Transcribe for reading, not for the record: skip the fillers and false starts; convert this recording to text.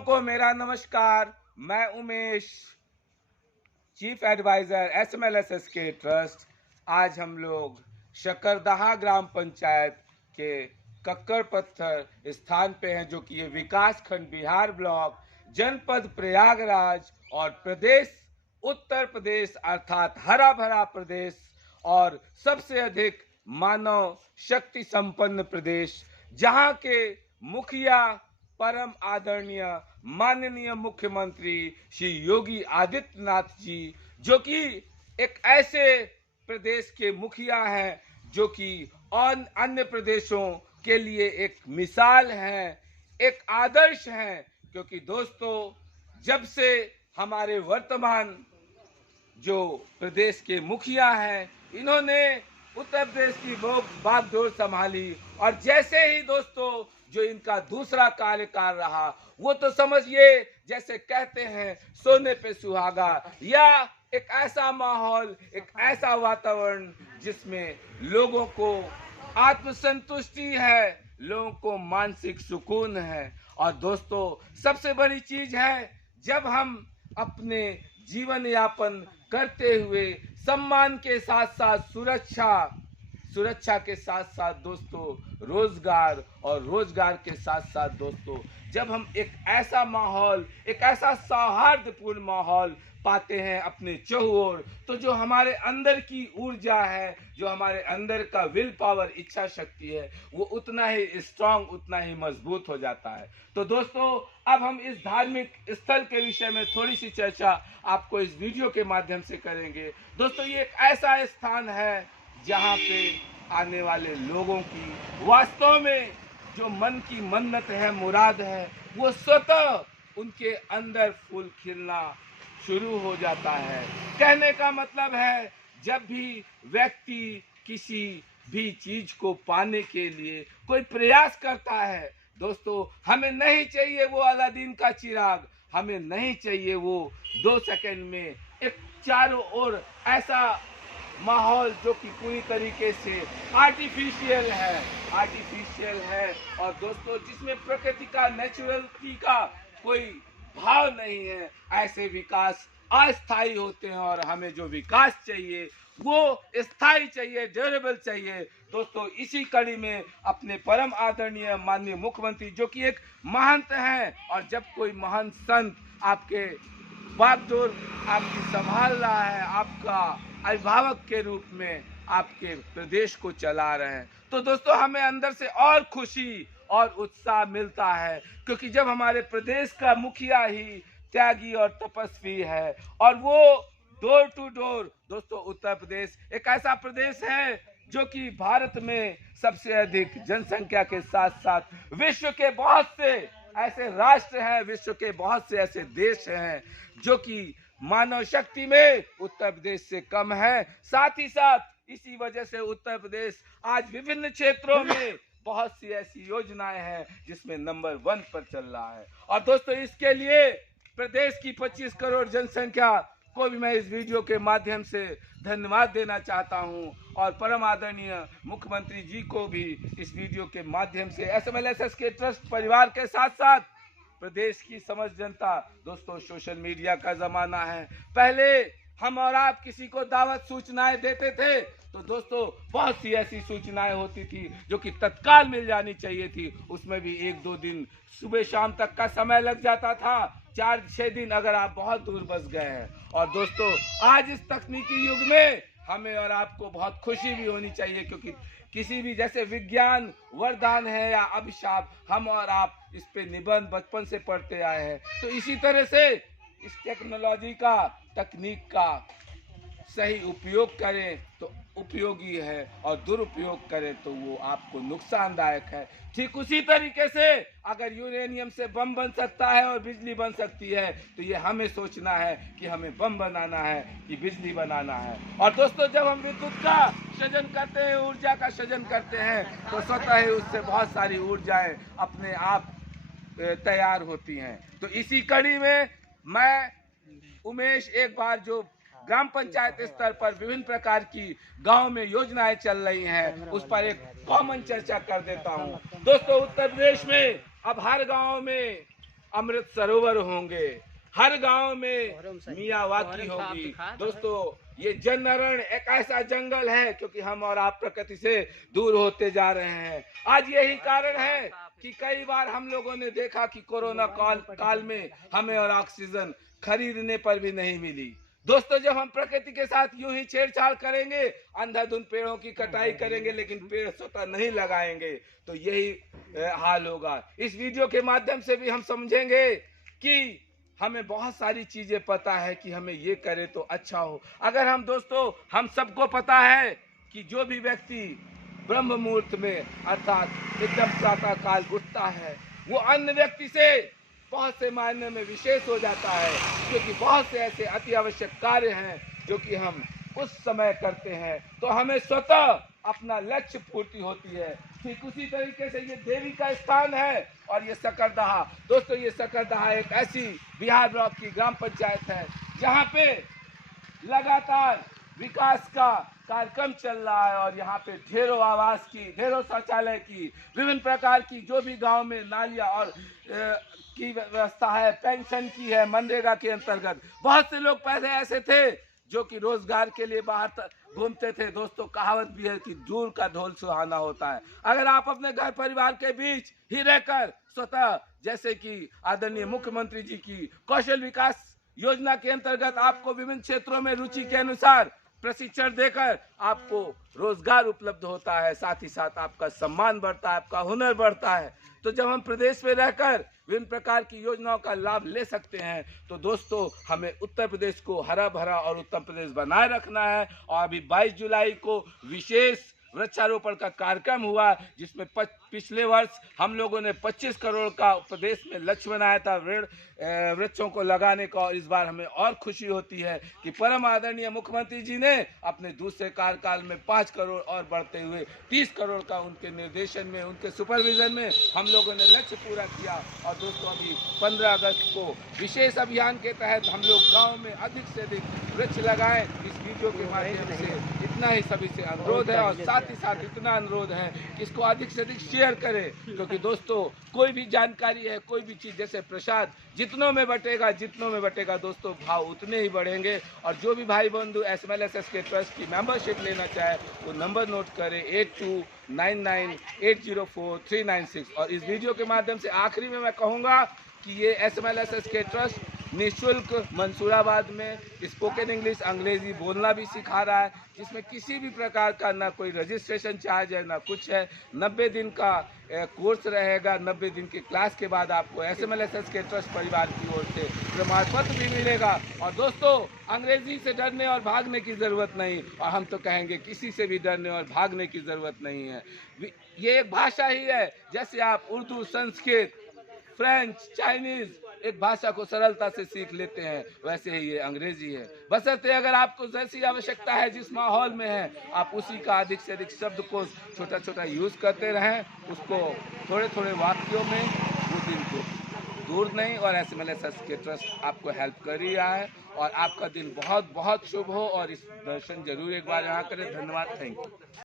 को मेरा नमस्कार। मैं उमेश, चीफ एडवाइजर SMLSS के ट्रस्ट। आज हम लोग शकरदहा ग्राम पंचायत के कक्कड़ पत्थर स्थान पे हैं, जो कि ये विकास खंड बिहार ब्लॉक, जनपद प्रयागराज और प्रदेश उत्तर प्रदेश अर्थात हरा भरा प्रदेश और सबसे अधिक मानव शक्ति संपन्न प्रदेश, जहां के मुखिया परम आदरणीय माननीय मुख्यमंत्री श्री योगी आदित्यनाथ जी, जो कि एक ऐसे प्रदेश के मुखिया हैं जो कि अन्य प्रदेशों के लिए एक मिसाल हैं, एक आदर्श हैं। क्योंकि दोस्तों, जब से हमारे वर्तमान जो प्रदेश के मुखिया हैं, इन्होंने उत्तर प्रदेश की बागडोर संभाली, और जैसे ही दोस्तों जो इनका दूसरा कार्यकाल रहा, वो तो समझिए जैसे कहते हैं सोने पे सुहागा, या एक ऐसा माहौल, एक ऐसा वातावरण जिसमें लोगों को आत्मसंतुष्टि है, लोगों को मानसिक सुकून है। और दोस्तों, सबसे बड़ी चीज है, जब हम अपने जीवन यापन करते हुए सम्मान के साथ साथ सुरक्षा के साथ साथ दोस्तों रोजगार, और रोजगार के साथ साथ दोस्तों जब हम एक ऐसा माहौल, एक ऐसा सौहार्दपूर्ण माहौल पाते हैं अपने चहुओर, तो जो हमारे अंदर की ऊर्जा है, जो हमारे अंदर का विल पावर, इच्छा शक्ति है, वो उतना ही स्ट्रांग, उतना ही मजबूत हो जाता है। तो दोस्तों, अब हम इस धार्मिक स्थल के विषय में थोड़ी सी चर्चा आपको इस वीडियो के माध्यम से करेंगे। दोस्तों, ये एक ऐसा स्थान है जहाँ पे आने वाले लोगों की वास्तव में जो मन की मन्नत है, मुराद है, वो स्वतः उनके अंदर फूल खिलना शुरू हो जाता है। कहने का मतलब है, जब भी व्यक्ति किसी भी चीज को पाने के लिए कोई प्रयास करता है, दोस्तों हमें नहीं चाहिए वो अलादीन का चिराग, हमें नहीं चाहिए वो 2 सेकंड में एक चारों ओर ऐसा माहौल जो कि पूरी तरीके से आर्टिफिशियल है, और दोस्तों जिसमें प्रकृति का, नेचुरलिटी का कोई भाव नहीं है। ऐसे विकास अस्थायी होते हैं, और हमें जो विकास चाहिए वो स्थायी चाहिए, ड्यूरेबल चाहिए। दोस्तों, इसी कड़ी में अपने परम आदरणीय माननीय मुख्यमंत्री, जो कि एक महंत हैं, और जब कोई महंत संत आपके बागडोर आपकी संभाल रहा है, आपका अभिभावक के रूप में आपके प्रदेश को चला रहे हैं, तो दोस्तों हमें अंदर से और खुशी और उत्साह मिलता है। क्योंकि जब हमारे प्रदेश का मुखिया ही त्यागी और तपस्वी है, और वो डोर टू डोर, दोस्तों उत्तर प्रदेश एक ऐसा प्रदेश है जो कि भारत में सबसे अधिक जनसंख्या के साथ साथ विश्व के बहुत से ऐसे राष्ट्र हैं, विश्व के बहुत से ऐसे देश हैं जो कि मानव शक्ति में उत्तर प्रदेश से कम है। साथ ही साथ इसी वजह से उत्तर प्रदेश आज विभिन्न क्षेत्रों में बहुत सी ऐसी योजनाएं हैं जिसमें नंबर 1 पर चल रहा है। और दोस्तों, इसके लिए प्रदेश की 25 करोड़ जनसंख्या को भी मैं इस वीडियो के माध्यम से धन्यवाद देना चाहता हूं, और परम आदरणीय मुख्यमंत्री जी को भी इस वीडियो के माध्यम से SMLSS के ट्रस्ट परिवार के साथ साथ प्रदेश की समस्त जनता। दोस्तों, सोशल मीडिया का जमाना है। पहले हम और आप किसी को दावत सूचनाएं देते थे, तो दोस्तों बहुत सी ऐसी सूचनाएं होती थी जो कि तत्काल मिल जानी चाहिए थी, उसमें भी 1-2 दिन सुबह शाम तक का समय लग जाता था, 4-6 दिन अगर आप बहुत दूर बस गए हैं। और दोस्तों, आज इस तकनीकी युग में हमें और आपको बहुत खुशी भी होनी चाहिए, क्योंकि किसी भी, जैसे विज्ञान वरदान है या अभिशाप, हम और आप इस पे निबंध बचपन से पढ़ते आए हैं, तो इसी तरह से इस टेक्नोलॉजी का, तकनीक का सही उपयोग करें तो उपयोगी है, और दुरुपयोग करें तो वो आपको नुकसानदायक है। ठीक उसी तरीके से अगर यूरेनियम से बम बन सकता है और बिजली बन सकती है, तो ये हमें सोचना है कि हमें बम बनाना है कि बिजली बनाना है। और दोस्तों, जब हम विद्युत का सृजन करते हैं, ऊर्जा का सृजन करते हैं, तो स्वतः ही उससे बहुत सारी ऊर्जाएं अपने आप तैयार होती हैं। तो इसी कड़ी में मैं उमेश एक बार जो ग्राम पंचायत स्तर पर विभिन्न प्रकार की गांव में योजनाएं चल रही हैं, उस पर एक कॉमन चर्चा कर देता हूं। दोस्तों, उत्तर प्रदेश में अब हर गांव में अमृत सरोवर होंगे, हर गांव में मियावाकी होगी। दोस्तों, ये जनरण एक ऐसा जंगल है क्योंकि हम और आप प्रकृति से दूर होते जा रहे हैं। आज यही कारण है कि कई बार हम लोगों ने देखा कि कोरोना काल में हमें और ऑक्सीजन खरीदने पर भी नहीं मिली। दोस्तों, जब हम प्रकृति के साथ यूं ही छेड़छाड़ करेंगे, अंधाधुंध पेड़ों की कटाई करेंगे लेकिन पेड़ स्वतः नहीं लगाएंगे, तो यही हाल होगा। इस वीडियो के माध्यम से भी हम समझेंगे कि हमें बहुत सारी चीजें पता है कि हमें ये करे तो अच्छा हो। अगर हम सबको पता है कि जो भी व्यक्ति ब्रह्म मुहूर्त में अर्थात एकदम प्रातः काल उठता है, वो अन्य व्यक्ति से बहुत से मायने में विशेष हो जाता है, क्योंकि बहुत से ऐसे अति आवश्यक कार्य हैं जो कि हम उस समय करते हैं, तो हमें स्वतः अपना लक्ष्य पूर्ति होती है। ठीक उसी तरीके से ये देवी का स्थान है और ये सकरदहा। दोस्तों, ये सकरदहा एक ऐसी बिहार ब्लॉक की ग्राम पंचायत है जहाँ पे लगातार विकास का कार्यक्रम चल रहा है और यहाँ पे ढेरों आवास की, ढेरों शौचालय की, विभिन्न प्रकार की जो भी गांव में नालियाँ और की व्यवस्था है, पेंशन की है, मनरेगा के अंतर्गत। बहुत से लोग पहले ऐसे थे जो कि रोजगार के लिए बाहर घूमते थे। दोस्तों, कहावत भी है कि दूर का ढोल सुहाना होता है। अगर आप अपने घर परिवार के बीच ही रहकर स्वतः, जैसे कि आदरणीय मुख्यमंत्री जी की कौशल विकास योजना के अंतर्गत आपको विभिन्न क्षेत्रों में रुचि के अनुसार प्रशिक्षण देकर आपको रोजगार उपलब्ध होता है, साथ ही साथ आपका सम्मान बढ़ता है, आपका हुनर बढ़ता है। तो जब हम प्रदेश में रहकर विभिन्न प्रकार की योजनाओं का लाभ ले सकते हैं, तो दोस्तों, हमें उत्तर प्रदेश को हरा भरा और उत्तम प्रदेश बनाए रखना है। और अभी 22 जुलाई को विशेष वृक्षारोपण का कार्यक्रम हुआ, जिसमें पिछले वर्ष हम लोगों ने 25 करोड़ का प्रदेश में लक्ष्य बनाया था वृक्षों को लगाने का। और इस बार हमें और खुशी होती है कि परम आदरणीय मुख्यमंत्री जी ने अपने दूसरे कार्यकाल में 5 करोड़ और बढ़ते हुए 30 करोड़ का उनके निर्देशन में, उनके सुपरविजन में हम लोगों ने लक्ष्य पूरा किया। और दोस्तों, अभी 15 अगस्त को विशेष अभियान के तहत हम लोग गाँव में अधिक से अधिक वृक्ष लगाएं। इस वीडियो के माध्यम से इतना ही सभी से अनुरोध है, और साथ ही साथ इतना अनुरोध है कि इसको अधिक से अधिक शेयर करें, क्योंकि दोस्तों, कोई भी जानकारी है, कोई भी चीज़, जैसे प्रसाद जितनों में बटेगा दोस्तों, भाव उतने ही बढ़ेंगे। और जो भी भाई बंधु SMLSS के ट्रस्ट की मेंबरशिप लेना चाहे तो नंबर नोट करें 8299804396। और इस वीडियो के माध्यम से आखिरी में मैं कहूँगा कि ये SMLSS के ट्रस्ट निःशुल्क मंसूराबाद में स्पोकन इंग्लिश, अंग्रेजी बोलना भी सिखा रहा है, जिसमें किसी भी प्रकार का ना कोई रजिस्ट्रेशन चार्ज है ना कुछ है। 90 दिन का कोर्स रहेगा। 90 दिन की क्लास के बाद आपको SMLSS के ट्रस्ट परिवार की ओर से प्रमाण पत्र भी मिलेगा। और दोस्तों, अंग्रेजी से डरने और भागने की ज़रूरत नहीं, और हम तो कहेंगे किसी से भी डरने और भागने की ज़रूरत नहीं है। ये एक भाषा ही है, जैसे आप उर्दू, संस्कृत, फ्रेंच, चाइनीज़ एक भाषा को सरलता से सीख लेते हैं, वैसे ही ये अंग्रेजी है। बशर्ते अगर आपको जैसी आवश्यकता है, जिस माहौल में है, आप उसी का अधिक से अधिक शब्द को छोटा छोटा यूज़ करते रहें, उसको थोड़े थोड़े वाक्यों में, वो दिन को दूर नहीं। और SMLSS के ट्रस्ट आपको हेल्प कर ही रहा है। और आपका दिन बहुत बहुत शुभ हो, और इस दर्शन जरूर एक बार यहाँ करें। धन्यवाद, थैंक यू।